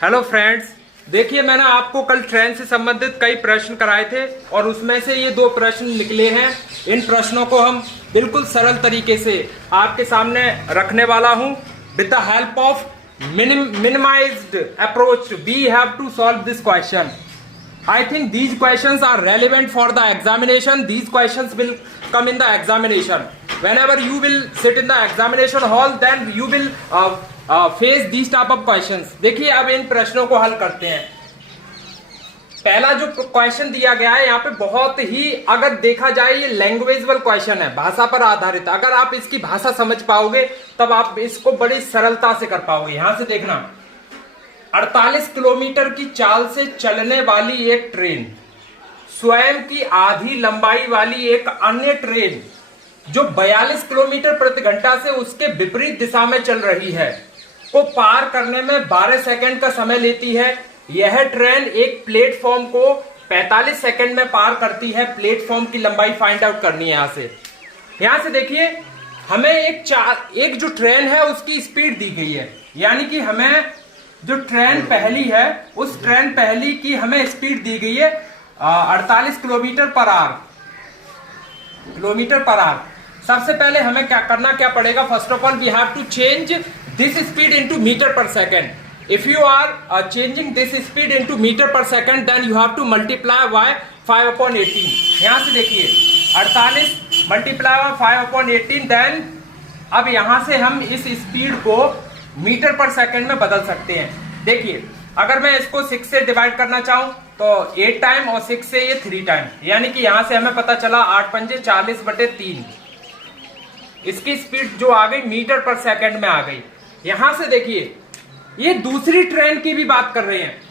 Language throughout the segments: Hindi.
हेलो फ्रेंड्स, देखिए मैंने आपको कल ट्रेन से संबंधित कई प्रश्न कराए थे और उसमें से ये दो प्रश्न निकले हैं। इन प्रश्नों को हम बिल्कुल सरल तरीके से आपके सामने रखने वाला हूं। With the help of minimized approach we have to solve this question. I think these questions are relevant for the examination. These questions will come in the examination. Whenever you will sit in the examination hall, then you will face these type of questions. देखिए अब इन प्रश्नों को हल करते हैं। पहला जो क्वेश्चन दिया गया है यहाँ पे बहुत ही, अगर देखा जाए ये लैंग्वेजबल क्वेश्चन है, भाषा पर आधारित। अगर आप इसकी भाषा समझ पाओगे तब आप इसको बड़ी सरलता से कर पाओगे। यहां से देखना, 48 किलोमीटर की चाल से चलने वाली एक ट्रेन स्वयं की आधी लंबाई वाली एक अन्य ट्रेन जो 42 किलोमीटर प्रति घंटा से उसके विपरीत दिशा में चल रही है को पार करने में 12 सेकंड का समय लेती है। यह ट्रेन एक प्लेटफॉर्म को 45 सेकंड में पार करती है। प्लेटफॉर्म की लंबाई फाइंड आउट करनी है। यहां से देखिए हमें एक जो ट्रेन है उसकी स्पीड दी गई है, यानी कि हमें जो ट्रेन पहली है उस ट्रेन पहली की हमें स्पीड दी गई है 48 किलोमीटर पर आवर। सबसे पहले हमें क्या पड़ेगा? First of all we have to change this speed into metre per second. If you are changing this speed into meter per second, then you have to multiply by 5/18. यहां से देखिए 48 मल्टीप्लाई बाय 5/18, देन अब यहां से हम इस स्पीड को मीटर पर सेकंड में बदल सकते हैं। देखिए अगर मैं इसको 6 से डिवाइड करना चाहूं तो 8 टाइम और 6 से ये 3 टाइम, यानी कि यहां से हमें पता चला 8 पंजे 40/3। इसकी स्पीड जो आ गई मीटर पर सेकंड में आ गई। यहां से देखिए ये दूसरी ट्रेन की भी बात कर रहे हैं,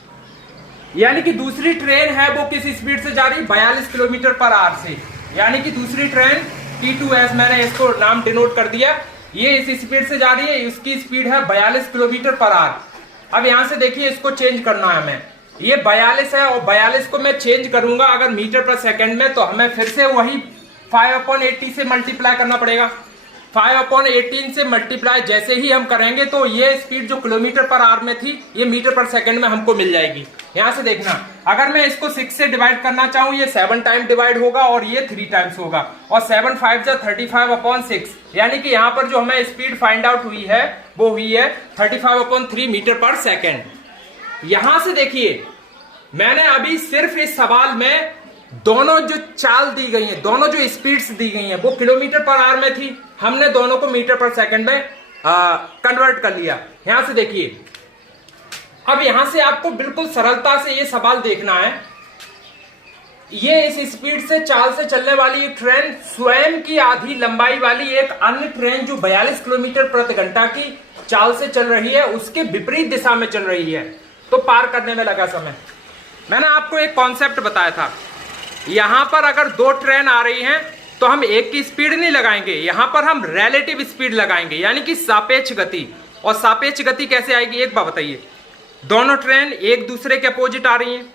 यानी कि दूसरी ट्रेन है वो किस स्पीड से जा रही है? 42 किलोमीटर पर आवर से, यानी कि दूसरी ट्रेन T2S, मैंने इसको नाम डिनोट कर दिया, ये इस स्पीड से जा रही है। इसकी स्पीड है 42 किलोमीटर पर आवर। अब यहां से देखिए इसको चेंज करना है हमें। ये 42 है और 42 को मैं चेंज करूंगा अगर मीटर पर सेकंड में, तो हमें फिर से वही 5/80 से मल्टीप्लाई करना पड़ेगा। 5/18 से मल्टीप्लाई जैसे ही हम करेंगे तो ये स्पीड जो किलोमीटर पर आवर में थी ये मीटर पर सेकंड में हमको मिल जाएगी। यहां से देखना, अगर मैं इसको 6 से डिवाइड करना चाहूं ये 7 टाइम डिवाइड होगा और ये 3 टाइम्स होगा, और 7 5 जा 35/6, यानी कि यहां पर जो हमें स्पीड फाइंड आउट हुई है वो हुई है 35/3 मीटर पर सेकेंड। यहां से देखिए मैंने अभी सिर्फ इस सवाल में दोनों जो चाल दी गई है, दोनों जो स्पीड्स दी गई हैं वो किलोमीटर पर आवर में थी, हमने दोनों को मीटर पर सेकंड में कन्वर्ट कर लिया। यहां से देखिए अब यहां से आपको बिल्कुल सरलता से ये सवाल देखना है। ये इस स्पीड से चाल से चलने वाली एक ट्रेन स्वयं की आधी लंबाई वाली एक अन्य ट्रेन जो 42 किलोमीटर प्रति घंटा की चाल से चल रही है उसके विपरीत दिशा में चल रही है, तो पार करने में लगा समय। मैंने आपको एक कॉन्सेप्ट बताया था, यहां पर अगर दो ट्रेन आ रही हैं तो हम एक की स्पीड नहीं लगाएंगे, यहां पर हम रिलेटिव स्पीड लगाएंगे, यानी कि सापेक्ष गति। और सापेक्ष गति कैसे आएगी एक बात बताइए? दोनों ट्रेन एक दूसरे के अपोजिट आ रही हैं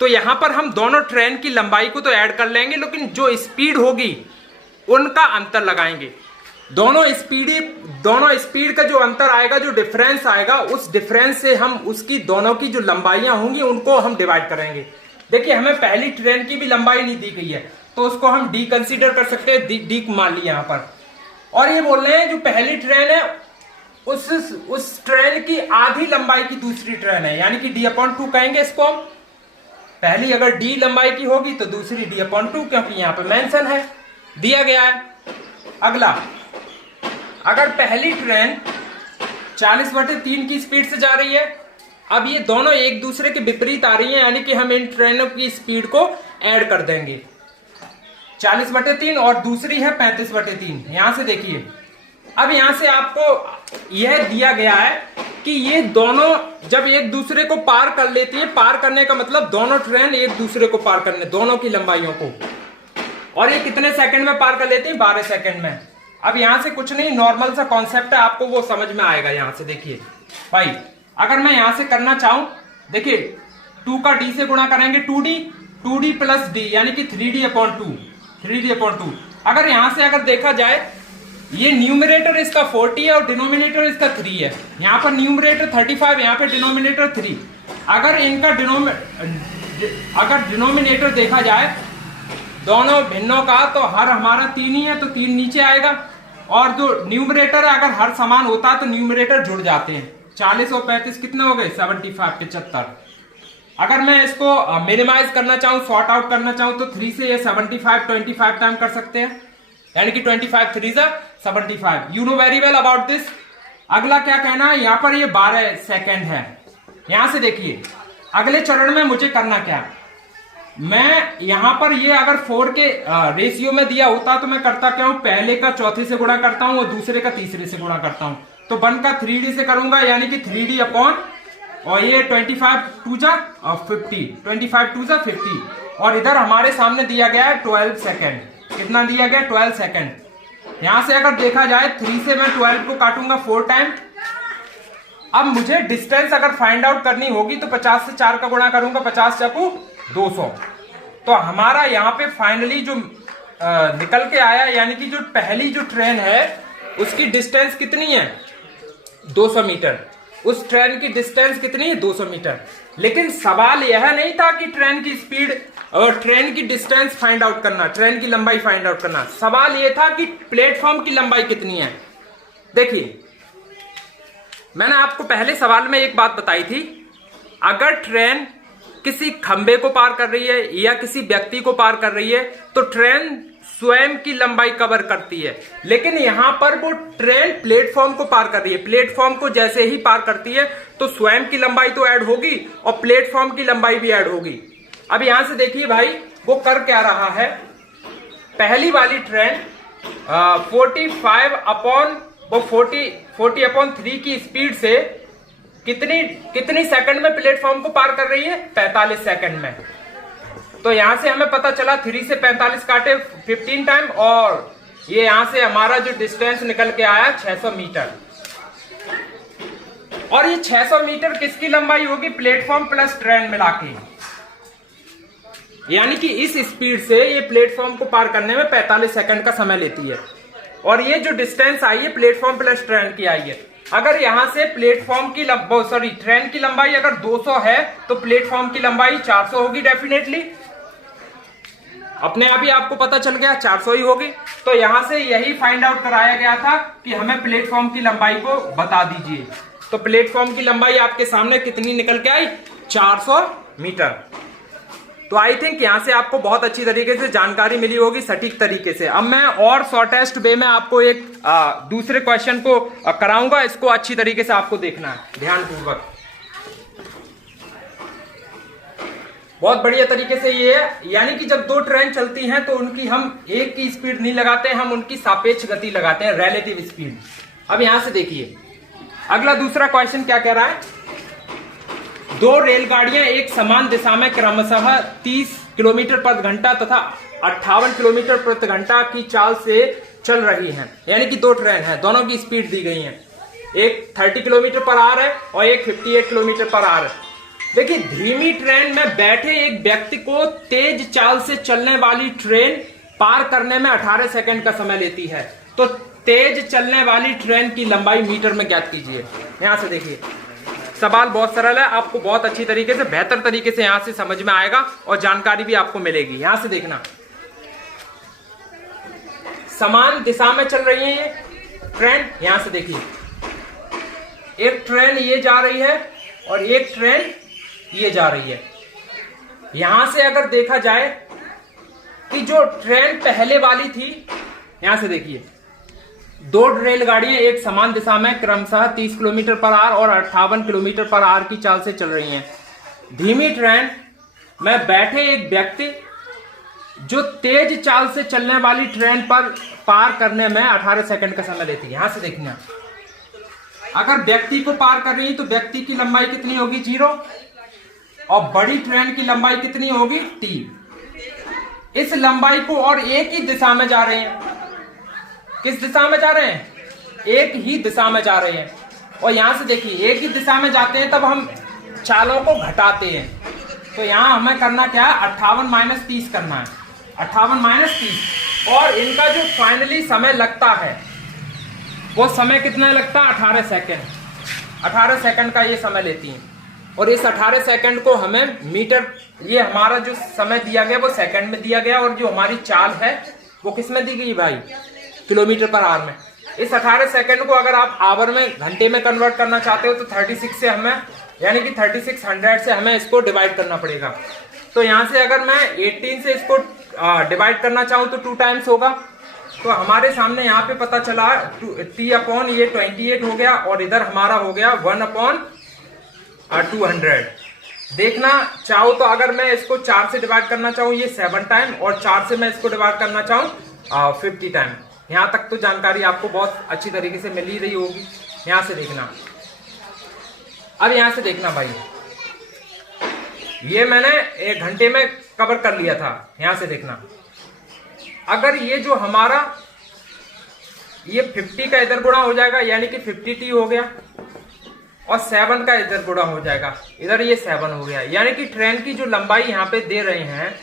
तो यहां पर हम दोनों ट्रेन की लंबाई को तो ऐड कर लेंगे, लेकिन जो स्पीड होगी उनका अंतर लगाएंगे। दोनों स्पीड का जो अंतर आएगा, जो डिफरेंस आएगा, उस डिफरेंस से हम उसकी दोनों की जो लंबाइयां होंगी उनको हम डिवाइड करेंगे। देखिए हमें पहली ट्रेन की भी लंबाई नहीं दी गई है तो उसको हम डी कंसीडर कर सकते हैं, डी मान लिया यहां पर। और ये बोल रहे हैं जो पहली ट्रेन है उस ट्रेन की आधी लंबाई की दूसरी ट्रेन है, यानी कि D/2 कहेंगे इसको हम। पहली अगर D लंबाई की होगी तो दूसरी D/2, क्योंकि यहां पर मेंशन है, दिया गया है। अगला, अगर पहली ट्रेन 40/3 की स्पीड से जा रही है, अब ये दोनों एक दूसरे के विपरीत आ रही हैं, यानी कि हम इन ट्रेनों की स्पीड को ऐड कर देंगे। 40/3 और दूसरी है 35/3। यहां से देखिए अब यहां से आपको यह दिया गया है कि ये दोनों जब एक दूसरे को पार कर लेती है, पार करने का मतलब दोनों ट्रेन एक दूसरे को पार करने, दोनों की लंबाइयों को, और ये कितने सेकंड में पार कर लेती है? 12 सेकंड में। अब यहां से कुछ नहीं, नॉर्मल सा कॉन्सेप्ट है, आपको वो समझ में आएगा। यहां से देखिए भाई, अगर मैं यहां से करना चाहूं, देखिए 2 का D से गुणा करेंगे 2D प्लस D, यानी कि 3D/2। अगर यहां से अगर देखा जाए ये न्यूमरेटर इसका 40 है और डिनोमिनेटर इसका 3 है। यहाँ पर न्यूमरेटर 35, यहाँ पे डिनोमिनेटर 3। अगर इनका डिनोमिनेटर देखा जाए दोनों भिन्नों का, तो हर हमारा 3 ही है, तो 3 नीचे आएगा। और जो न्यूमरेटर है अगर हर समान होता तो न्यूमरेटर जुड़ जाते हैं। 40 और 35 कितने हो गए? 75, 75। अगर मैं इसको मिनिमाइज करना चाहूं, सॉर्ट आउट करना चाहूं, तो 3 से ये 75 25 टाइम कर सकते हैं, यानी कि 25 3 75। You know very well about this. अगला क्या कहना है, यहाँ पर ये 12 सेकेंड है। यहां से देखिए अगले चरण में मुझे करना क्या, मैं यहां पर ये अगर 4 के रेशियो में दिया होता तो मैं करता क्या हूं, पहले का चौथे से गुणा करता हूं और दूसरे का तीसरे से गुणा करता हूं। तो 1 का 3D से करूंगा, यानी कि 3D अपॉन, और ये 25 2 जा 50, 25 2 जा 50। और इधर हमारे सामने दिया गया है 12 सेकेंड। कितना दिया गया? 12 सेकेंड। यहां से अगर देखा जाए 3 से मैं 12 को काटूंगा 4 टाइम। अब मुझे डिस्टेंस अगर फाइंड आउट करनी होगी तो 50 से 4 का गुणा करूंगा, 50 चकू 200। तो हमारा यहाँ पे फाइनली जो निकल के आया, यानी कि जो पहली जो ट्रेन है उसकी डिस्टेंस कितनी है? 200 मीटर। उस ट्रेन की डिस्टेंस कितनी है? 200 मीटर। लेकिन सवाल यह नहीं था कि ट्रेन की स्पीड और ट्रेन की डिस्टेंस फाइंड आउट करना, ट्रेन की लंबाई फाइंड आउट करना। सवाल यह था कि प्लेटफॉर्म की लंबाई कितनी है। देखिए मैंने आपको पहले सवाल में एक बात बताई थी, अगर ट्रेन किसी खंबे को पार कर रही है या किसी व्यक्ति को पार कर रही है तो ट्रेन स्वयं की लंबाई कवर करती है। लेकिन यहां पर वो ट्रेन प्लेटफॉर्म को पार कर रही है। प्लेटफॉर्म को जैसे ही पार करती है तो स्वयं की लंबाई तो ऐड होगी और प्लेटफॉर्म की लंबाई भी ऐड होगी। अब यहां से देखिए भाई वो कर क्या रहा है, पहली वाली ट्रेन 45 अपॉन 40/3 की स्पीड से कितनी सेकंड में प्लेटफॉर्म को पार कर रही है? 45 सेकंड में। तो यहां से हमें पता चला 3 से 45 काटे 15 टाइम, और ये यहां से हमारा जो डिस्टेंस निकल के आया 600 मीटर। और ये 600 मीटर किसकी लंबाई होगी? प्लेटफॉर्म प्लस ट्रेन मिला के। यानी कि इस स्पीड से ये प्लेटफॉर्म को पार करने में 45 सेकंड का समय लेती है। और ये जो डिस्टेंस आई है प्लेटफॉर्म प्लस ट्रेन की आई है। अगर यहां से प्लेटफॉर्म की ट्रेन की लंबाई अगर 200 है तो प्लेटफॉर्म की लंबाई 400 होगी डेफिनेटली। अपने आप ही आपको पता चल गया 400 ही होगी। तो यहां से यही फाइंड आउट कराया गया था कि हमें प्लेटफॉर्म की लंबाई को बता दीजिए। तो प्लेटफॉर्म की लंबाई आपके सामने कितनी निकल के आई? 400 मीटर। तो आई थिंक यहां से आपको बहुत अच्छी तरीके से जानकारी मिली होगी, सटीक तरीके से। अब मैं और शॉर्टेस्ट वे में आपको एक दूसरे क्वेश्चन को कराऊंगा, इसको अच्छी तरीके से आपको देखना है ध्यानपूर्वक। बहुत बढ़िया तरीके से ये है, यानी कि जब 2 ट्रेन चलती हैं तो उनकी हम एक की स्पीड नहीं लगाते, हम उनकी सापेक्ष गति लगाते हैं, रिलेटिव स्पीड। अब यहां से देखिए अगला दूसरा क्वेश्चन क्या कह रहा है, 2 रेलगाड़ियां एक समान दिशा में क्रमशः 30 किलोमीटर प्रति घंटा तथा 58 किलोमीटर प्रति घंटा की चाल से चल रही हैं। यानी कि 2 ट्रेन हैं, दोनों की स्पीड दी गई है। एक 30 किलोमीटर पर आवर है और एक 58 किलोमीटर पर आवर है। देखिए धीमी ट्रेन में बैठे एक व्यक्ति को तेज चाल से चलने वाली ट्रेन पार करने में 18 सेकंड का समय लेती है। तो तेज चलने वाली ट्रेन की लंबाई मीटर में ज्ञात कीजिए। यहां से देखिए सवाल बहुत सरल है, आपको बहुत अच्छी तरीके से बेहतर तरीके से यहां से समझ में आएगा और जानकारी भी आपको मिलेगी। यहां से देखना समान दिशा में चल रही है ये ट्रेन। यहां से देखिए एक ट्रेन ये जा रही है और एक ट्रेन ये जा रही है। यहां से अगर देखा जाए कि जो ट्रेन पहले वाली थी, यहां से देखिए 2 रेलगाड़ियां एक समान दिशा में क्रमशः 30 किलोमीटर पर आवर और 58 किलोमीटर पर आवर की चाल से चल रही हैं। धीमी ट्रेन में बैठे एक व्यक्ति जो तेज चाल से चलने वाली ट्रेन पर पार करने में 18 सेकंड का समय लेती है। यहां से देखना अगर व्यक्ति को पार कर रही है तो व्यक्ति की लंबाई कितनी होगी? 0। और बड़ी ट्रेन की लंबाई कितनी होगी? t। इस लंबाई को और एक ही दिशा में जा रहे हैं। किस दिशा में जा रहे हैं? एक ही दिशा में जा रहे हैं। और यहां से देखिए एक ही दिशा में जाते हैं तब हम चालों को घटाते हैं। तो यहां हमें करना क्या है? 58 - 30 करना है। 58 - 30। और इनका जो फाइनली समय लगता है वो समय कितना लगता है 18 सेकंड। 18 सेकंड का ये समय लेती हैं। और इस 18 सेकंड को हमें मीटर, ये हमारा जो समय दिया गया वो सेकंड में दिया गया, और जो हमारी चाल है वो किस में दी गई भाई, किलोमीटर पर आवर में। इस 18 सेकंड को अगर आप आवर में, घंटे में कन्वर्ट करना चाहते हो तो 36 से हमें, यानी कि 3600 से हमें इसको डिवाइड करना पड़ेगा। तो यहाँ से अगर मैं 18 से इसको डिवाइड करना चाहूँ तो 2 टाइम्स होगा। तो हमारे सामने यहाँ पे पता चला t अपॉन ये 28 हो गया, और इधर हमारा हो गया 1/200। देखना चाहो तो अगर मैं इसको 4 से डिवाइड करना चाहूँ ये 7 टाइम, और 4 से मैं इसको डिवाइड करना चाहूँ 50 टाइम। यहाँ तक तो जानकारी आपको बहुत अच्छी तरीके से मिल ही रही होगी। यहाँ से देखना, अब यहाँ से देखना भाई, ये मैंने 1 घंटे में कवर कर लिया था। यहाँ से देखना, अगर ये जो हमारा ये 50 का इधर गुणा हो जाएगा, यानी कि 50t हो गया, और 7 का इधर गुणा हो जाएगा, इधर ये 7 हो गया, यानी कि ट्रेन की जो लंबाई यहाँ पे दे रहे हैं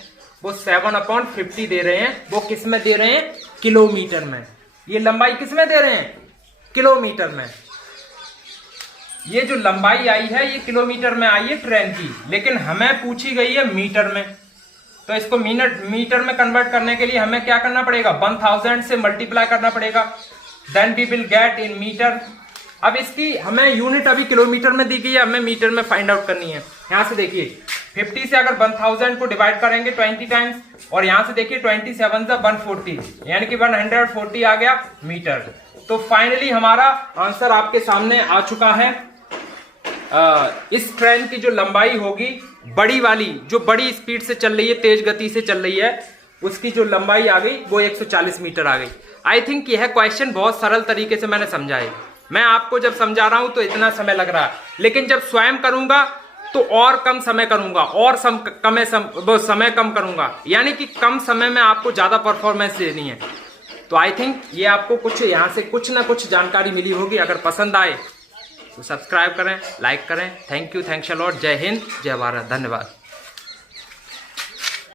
वो 7/50 दे रहे हैं। वो किस में दे रहे हैं, किलोमीटर में। ये लंबाई किस में दे रहे हैं, किलोमीटर में। ये जो लंबाई आई है ये किलोमीटर में आई है ट्रेन की, लेकिन हमें पूछी गई है मीटर में। तो इसको मीटर में कन्वर्ट करने के लिए हमें क्या करना पड़ेगा, 1000 से मल्टीप्लाई करना पड़ेगा, then we will get in metre. अब इसकी हमें यूनिट अभी किलोमीटर में दी गई है, हमें मीटर में फाइंड आउट करनी है। यहाँ से देखिए 50 से अगर 1000 को डिवाइड करेंगे 20 टाइम्स, और यहाँ से देखिए 27 से 140, यानी कि 140 आ गया मीटर। तो फाइनली हमारा आंसर आपके सामने आ चुका है। इस ट्रेन की जो लंबाई होगी, बड़ी वाली जो बड़ी स्पीड से चल रही है, तेज गति से चल रही है, उसकी जो लंबाई आ गई वो 140 मीटर आ गई। आई थिंक यह क्वेश्चन बहुत सरल तरीके से मैंने समझा है। मैं आपको जब समझा रहा हूं तो इतना समय लग रहा है, लेकिन जब स्वयं करूंगा तो और कम समय करूंगा, और समय कम करूंगा, यानी कि कम समय में आपको ज्यादा परफॉर्मेंस देनी है। तो आई थिंक ये आपको कुछ यहाँ से कुछ ना कुछ जानकारी मिली होगी। अगर पसंद आए तो सब्सक्राइब करें, लाइक करें। Thank you, thanks a lot. जय हिंद, जय भारत, धन्यवाद।